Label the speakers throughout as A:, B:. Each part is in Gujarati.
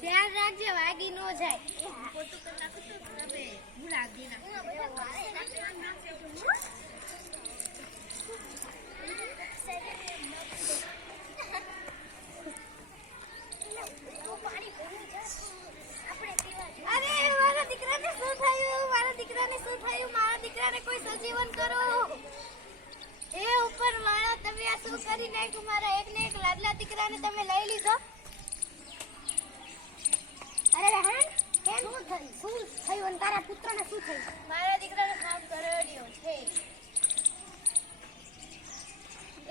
A: ધ્યાન રાખજે, વાગી ન જાય. ખોટું કરી. નાખું તો તમે આ શું કરી નાખ્યું? મારા એક ને એક લાડલા દીકરાને તમે લઈ લીધો અરે રહેણ કેમ શું થયું શું થયું અને તારા પુત્રને શું થયું? મારા દીકરાને કામ કરડ્યો છે.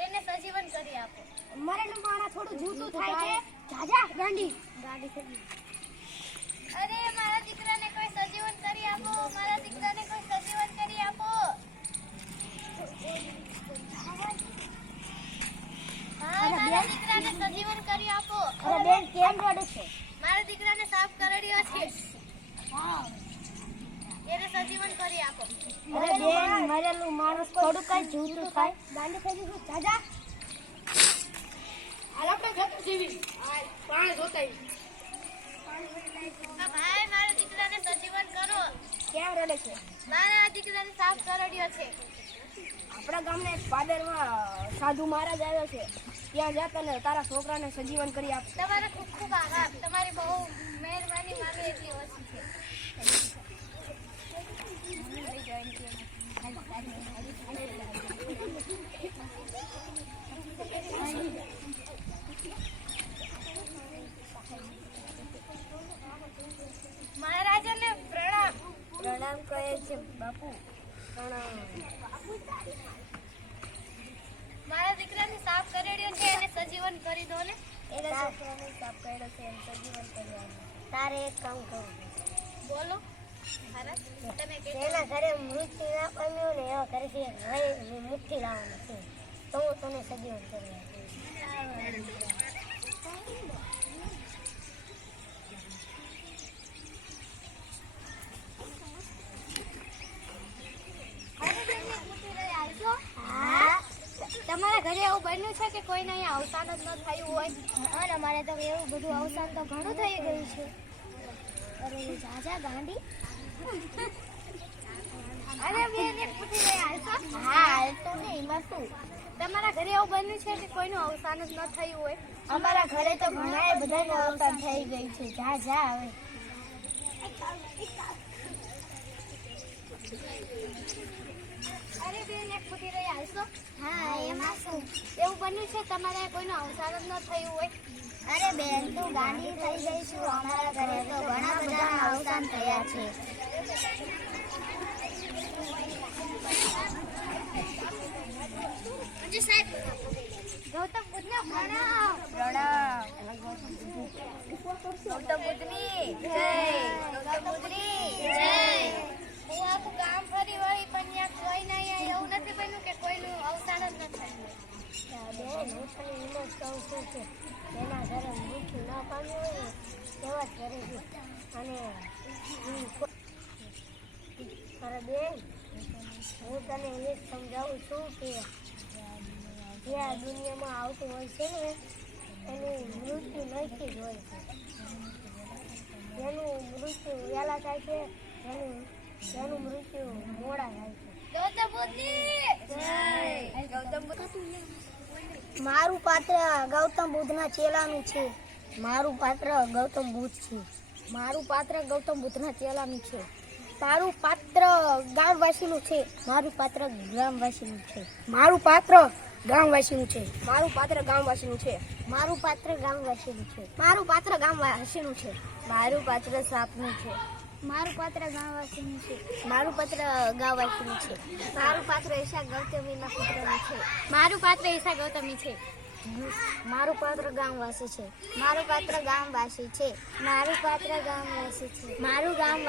A: એને સજીવન કરી આપો. મરેલું માણા થોડું જૂતું થાય છે. જાજા ગાંડી. ગાડી અરે મારા દીકરાને કોઈ સજીવન કરી આપો. મારા દીકરાને કોઈ સજીવન કરી આપો. હા મારા દીકરાને સજીવન કરી આપો.
B: અરે બેન કેમ રડે છે?
A: મારા દીકરાને સાફ કરડ્યો છે એને સજીવન કરી આપો.
B: અરે બેન મરેલું માણસ થોડું કઈ જૂતું થાય.
A: ગાંડી થઈ ગયું જાજા. હાલ આપણે જતું જીવી. પાણી જોતાઈ ભાઈ મારા દીકરાને સજીવન કરો.
B: કેમ રડે છે?
A: મારા દીકરાને સાફ કરડ્યો છે.
B: આપણા ગામને પાદરમાં સાધુ મહારાજ આવ્યો છે. ત્યાં જા તને તારા છોકરાને સજીવન કરી આપ
A: તમારો ખૂબ ખૂબ આભાર. તમારી બહુ મહેરબાની માગે એટલી ઓછી છે મહારાજાને પ્રણામ
B: પ્રણામ કહે છે. બાપુ
A: મારા દીકરાને સાફ કરેડ્યો છે એને સજીવન કરી દો ને.
B: એના છોકરાને સાફ કર્યો છે એમ સજીવન કરી તારે એક કામ કરવું
A: બોલો.
B: તેના ઘરે મૃત્યુ ના પામ્યું ને એવા ઘરેથી હવે મુક્તિ લાવવાનું છે. તો તને સજીવન કરી આપીશ
A: હા તમારા ઘરે એવું બન્યું છે કે કોઈને અહીંયા અવસાન જ ન થયું હોય?
B: અને અમારે તો એવું બધું અવસાન તો ઘણું થઈ ગયું છે.
A: અરે જાજા ગાંડી અરે બેન એક પૂછી લઈ આવશો
B: હા હાલ તો નહીં એમાં શું?
A: તમારા ઘરે એવું બન્યું છે કે કોઈનું અવસાન જ ન થયું હોય?
B: અમારા ઘરે તો ઘણા બધાનું અવસાન થઈ ગયું છે. જા જા હવે.
A: અરે બેન એક પૂછી રહી આવશો
B: હા એમાં શું?
A: એવું બન્યું છે તમારે કોઈનું અવસાર જ ન થયું હોય.
B: અરે બેન તું ગાંડી થઈ ગઈ છું અમારા ઘરે તો ઘણા બધા અવસાન થયા છે.
A: ગૌતમ બુદ્ધને પ્રણામ.
B: પ્રણામ. ગૌતમ બુદ્ધની જય. તને એમ જ કહું છું? મૃત્યુ ન પામ્યું હોય તેવા જ ઘરે અને અરે બેન, હું તને એ જ સમજાવું છું કે જે આ દુનિયામાં આવતું હોય છે ને, એનું મૃત્યુ નક્કી જ હોય. જેનું મૃત્યુ વહેલા થાય છે જેનું મૃત્યુ મોડા થાય છે
A: ગૌતમ બુદ્ધની
B: ગૌતમ મારું પાત્ર ગૌતમ બુદ્ધના ચેલાનું છે. મારું પાત્ર ગૌતમ બુદ્ધ છે. મારું પાત્ર ગૌતમ બુદ્ધના ચેલાનું છે. મારું પાત્ર ગામવાસીનું છે. મારું પાત્ર ગ્રામવાસીનું છે. મારું પાત્ર ગામવાસીનું છે. મારું પાત્ર ગામવાસીનું છે. મારું પાત્ર ગામવાસીનું છે. મારું પાત્ર ગામવાસીનું છે. મારું પાત્ર સાપનું છે. મારું પાત્ર ગાવાસીનું છે. મારું પાત્ર ગાવાસીનું છે. મારું પાત્ર ઈશા ગૌતમીના પુત્રનું છે.
A: મારું પાત્ર ઈશા ગૌતમી છે.
B: મારું પાત્ર ગામવાસી છે. મારું પાત્ર ગામવાસી છે. મારું પાત્ર ગામવાસી છે. મારું ગામ